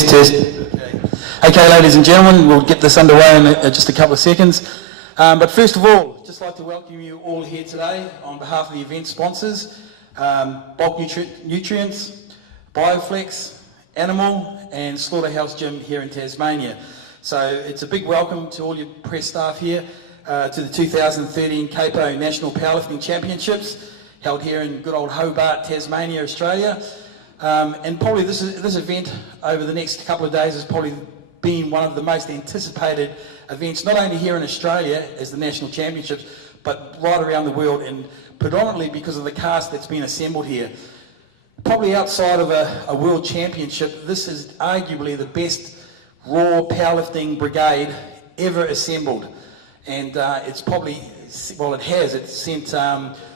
Test. Okay, ladies and gentlemen, we'll get this underway in just a couple of seconds. But first of all, just like to welcome you all here today on behalf of the event sponsors, Bulk Nutrients, Bioflex, Animal and Slaughterhouse Gym here in Tasmania. So it's a big welcome to all your press staff here to the 2013 Capo National Powerlifting Championships held here in good old Hobart, Tasmania, Australia. And probably this event over the next couple of days has probably been one of the most anticipated events, not only here in Australia as the National Championships, but right around the world, and predominantly because of the cast that's been assembled here. Probably outside of a World Championship, this is arguably the best raw powerlifting brigade ever assembled. And it's probably, well, it's sent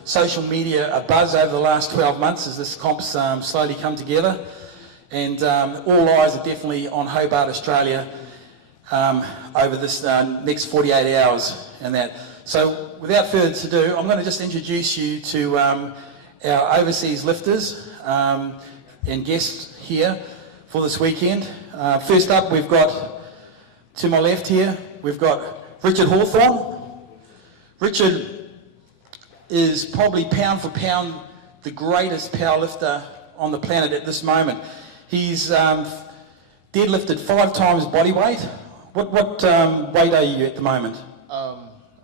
social media a buzz over the last 12 months as this comp's slowly come together. And all eyes are definitely on Hobart, Australia over this next 48 hours and that. So without further ado, I'm going to just introduce you to our overseas lifters and guests here for this weekend. First up, we've got, to my left here, we've got Richard Hawthorne. Richard is probably pound for pound the greatest powerlifter on the planet at this moment. He's deadlifted 5 times body weight. What weight are you at the moment?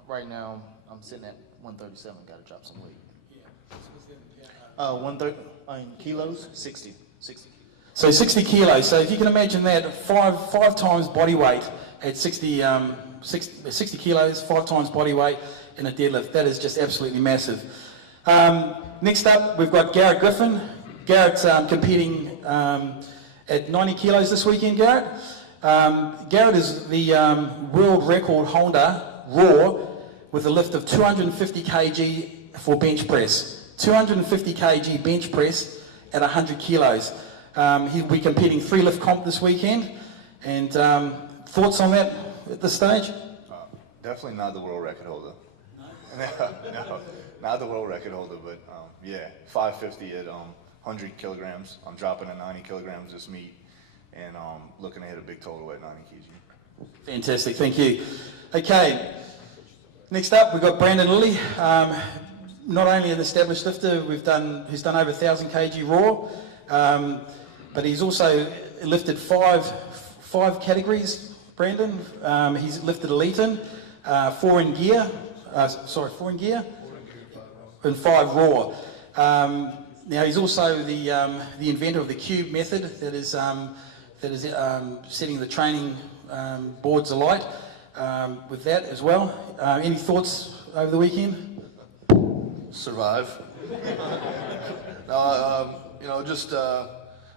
Right now, I'm sitting at 137. Got to drop some weight. Yeah. 130 kilos, 60. So 60 kilos. So if you can imagine that, five times body weight at 60 kilos, 5 times body weight in a deadlift. That is just absolutely massive. Next up, we've got Garrett Griffin. Garrett's competing at 90 kilos this weekend, Garrett. Garrett is the world record holder, raw, with a lift of 250 kg for bench press. 250 kg bench press at 100 kilos. He'll be competing 3 lift comp this weekend. And thoughts on that at this stage? Definitely not the world record holder. No, not the world record holder, but yeah, 550 at 100 kilograms. I'm dropping at 90 kilograms this meet, and looking to hit a big total at 90 kg. Fantastic, thank you. Okay, next up we've got Brandon Lilly. Not only an established lifter, who's done over 1,000 kg raw, but he's also lifted five categories. Brandon, he's lifted elite in, 4 in gear, and 5 raw. Now he's also the inventor of the cube method that is setting the training boards alight with that as well. Any thoughts over the weekend? Survive.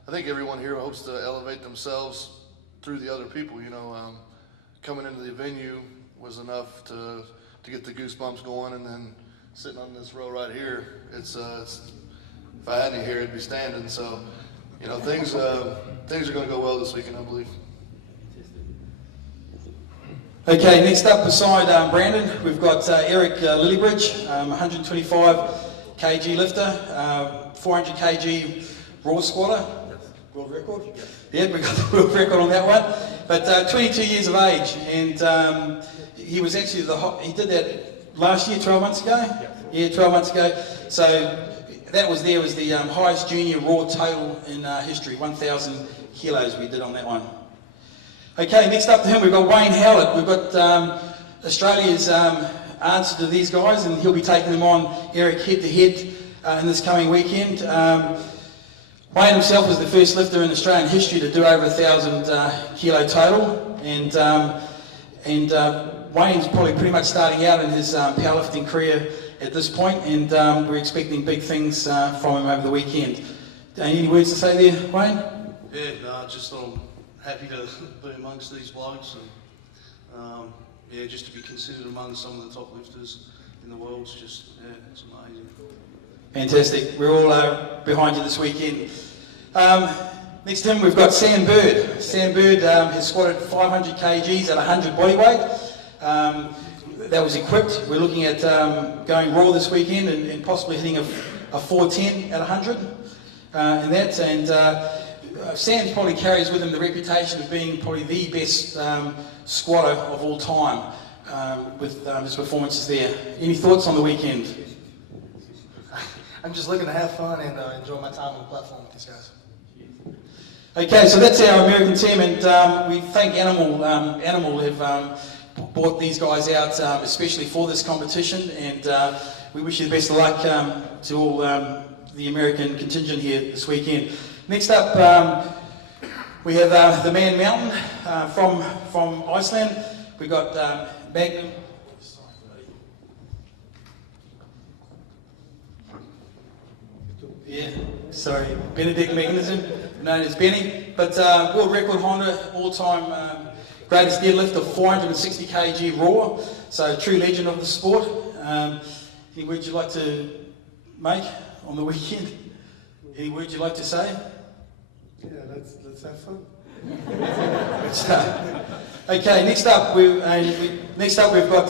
I think everyone here hopes to elevate themselves through the other people. Coming into the venue was enough to get the goosebumps going, and then sitting on this row right here, it's if I had any here, it'd be standing. So, things are going to go well this weekend, I believe. Okay, next up beside Brandon, we've got Eric Lillybridge, 125 kg lifter, 400 kg raw squatter. World record? Yeah, we got the world record on that one. But 22 years of age, and he was actually he did that last year, 12 months ago? Yeah, 12 months ago. So that was the highest junior raw total in history, 1,000 kilos we did on that one. Okay, next up to him we've got Wayne Howlett. We've got Australia's answer to these guys, and he'll be taking them on Eric head-to-head in this coming weekend. Wayne himself was the first lifter in Australian history to do over 1,000 kilo total, and Wayne's probably pretty much starting out in his powerlifting career at this point, and we're expecting big things from him over the weekend. Any words to say there, Wayne? Yeah, no, just happy to be amongst these blokes, and just to be considered among some of the top lifters in the world. It's amazing. Fantastic. We're all behind you this weekend. Next to him we've got Sam Bird. Sam Bird has squatted 500 kgs at 100 body weight. That was equipped. We're looking at going raw this weekend and possibly hitting a 410 at 100 and Sam probably carries with him the reputation of being probably the best squatter of all time with his performances there. Any thoughts on the weekend? I'm just looking to have fun and enjoy my time on the platform with these guys. Okay, so that's our American team, and we thank Animal. Animal have brought these guys out especially for this competition, and we wish you the best of luck to all the American contingent here this weekend. Next up, we have the Man Mountain from Iceland. We got Magnum. Yeah, sorry, Benedict Mechanism, known as Benny. But world record holder, all-time greatest deadlift of 460 kg raw. So true legend of the sport. Any words you'd like to make on the weekend? Any words you'd like to say? Yeah, let's have fun. Okay, next up we've got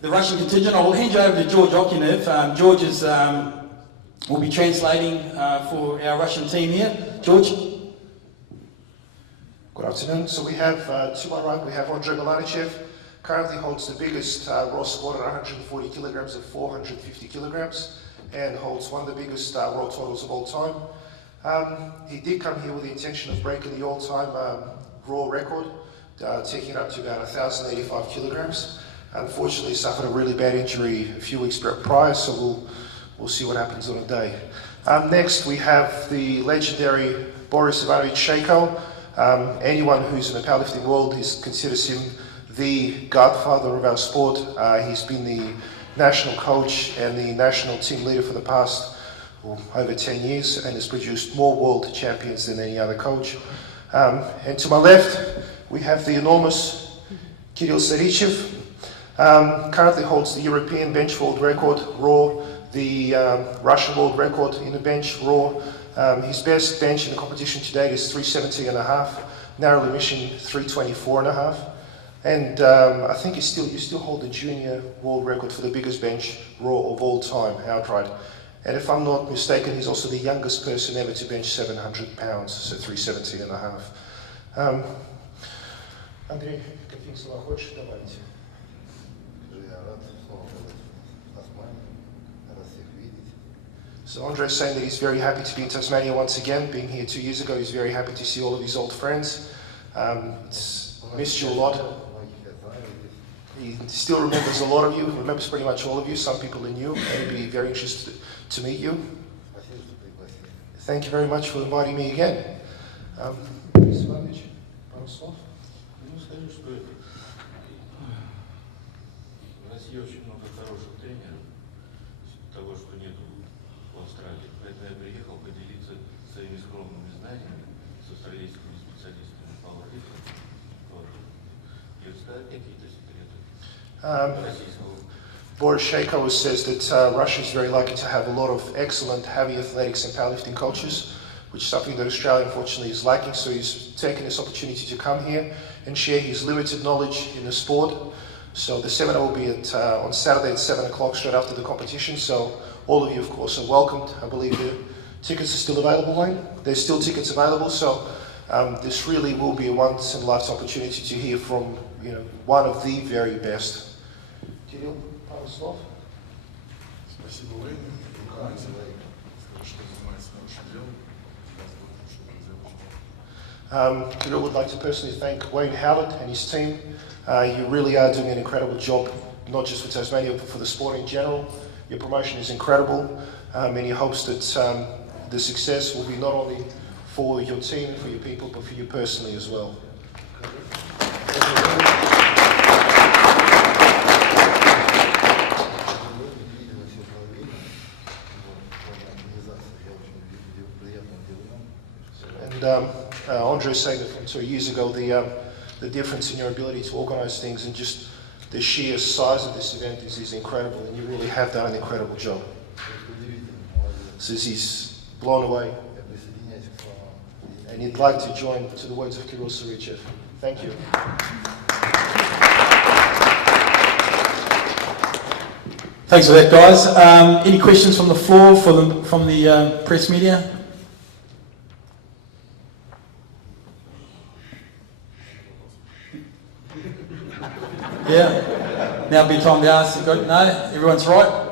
the Russian contingent. I'll hand you over to George Okinev. George is will be translating for our Russian team here. George? Good afternoon. So we have, to my right, we have Andrei Milanichev. Currently holds the biggest raw squat at 140 kilograms at 450 kilograms and holds one of the biggest raw totals of all time. He did come here with the intention of breaking the all-time raw record, taking it up to about 1,085 kilograms. Unfortunately, suffered a really bad injury a few weeks prior, so we'll see what happens on a day. Next, we have the legendary Boris Ivanovich Sheiko. Anyone who's in the powerlifting world considers him the godfather of our sport. He's been the national coach and the national team leader for the past over 10 years and has produced more world champions than any other coach. And to my left, we have the enormous Kirill Serichev. Currently holds the European bench world record, raw, the Russian world record in the bench, raw. His best bench in the competition to date is 370.5, narrow remission 324.5. And I think you still hold the junior world record for the biggest bench raw of all time, outright. And if I'm not mistaken, he's also the youngest person ever to bench 700 pounds, so 370.5. Андрей, какие слова хочешь добавить? So Andre's saying that he's very happy to be in Tasmania once again. Being here 2 years ago, he's very happy to see all of his old friends. Missed you a lot. He still remembers a lot of you, remembers pretty much all of you. Some people are new, maybe very interested to meet you. Thank you very much for inviting me again. Mr. Ivanovic, пару слов? Ну, скажу, что это. В России очень много хороших тренеров, того, что нету в Австралии. Поэтому я приехал поделиться своими скромными знаниями с австралийскими специалистами по лифтингу. И рассказать какие-то секреты российского. Boris Sheiko says that Russia is very lucky to have a lot of excellent heavy athletics and powerlifting coaches, which is something that Australia unfortunately is lacking. So he's taken this opportunity to come here and share his limited knowledge in the sport. So the seminar will be on Saturday at 7 o'clock, straight after the competition. So all of you, of course, are welcomed. I believe the tickets are still available, Wayne. There's still tickets available. So this really will be a once-in-a-lifetime opportunity to hear from one of the very best. Kirill, пару слов? Спасибо, Вейн. Что занимается хорошим делом. Kirill would like to personally thank Wayne Howard and his team. You really are doing an incredible job, not just for Tasmania, but for the sport in general. Your promotion is incredible, and he hopes that the success will be not only for your team and for your people, but for you personally as well. And Andre is saying that from 2 years ago, the difference in your ability to organise things and just the sheer size of this event is incredible, and you really have done an incredible job. Says he's blown away, and he'd like to join to the words of Kirill Serichev. Thank you. Thanks for that, guys. Any questions from the floor from the press media? Yeah. Now be time to ask. No, everyone's right.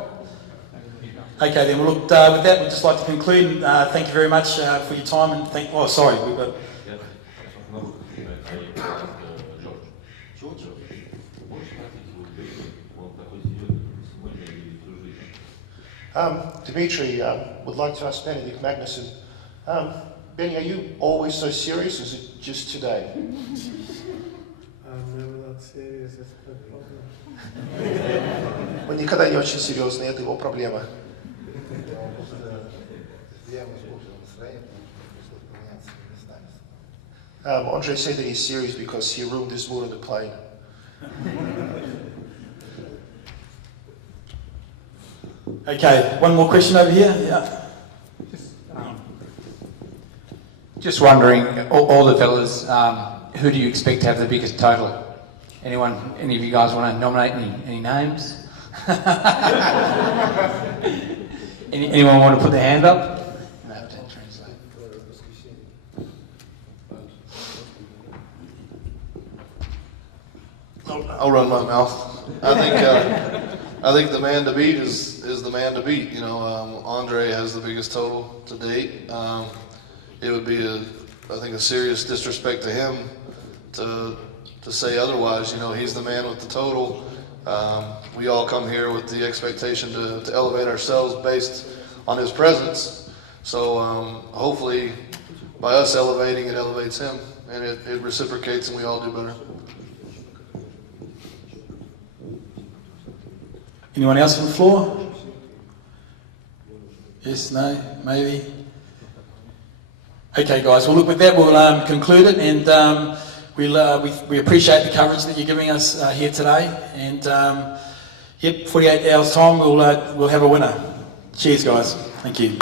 Okay, then. Well, look, with that, we'd just like to conclude. Thank you very much for your time, and Oh, sorry, we've got. Dimitri would like to ask Benedict Magnuson. Benny, are you always so serious, or is it just today? I'm never that serious, it's my problem. Он никогда не очень серьезный, это его проблема. Andre said that he's serious because he ruined his mood on the plane. Okay, one more question over here. Yeah. Just wondering, all the fellas, who do you expect to have the biggest total? Any of you guys want to nominate any names? Anyone want to put their hand up? I'll run my mouth. I think the man to beat is the man to beat. You know, Andre has the biggest total to date. It would be I think a serious disrespect to him to say otherwise. You know, he's the man with the total. We all come here with the expectation to elevate ourselves based on his presence. So hopefully, by us elevating, it elevates him, and it reciprocates, and we all do better. Anyone else on the floor? Yes, no, maybe? Okay, guys. Well, look, with that, we'll conclude it, and we appreciate the coverage that you're giving us here today. And yep, 48 hours time, we'll have a winner. Cheers, guys. Thank you.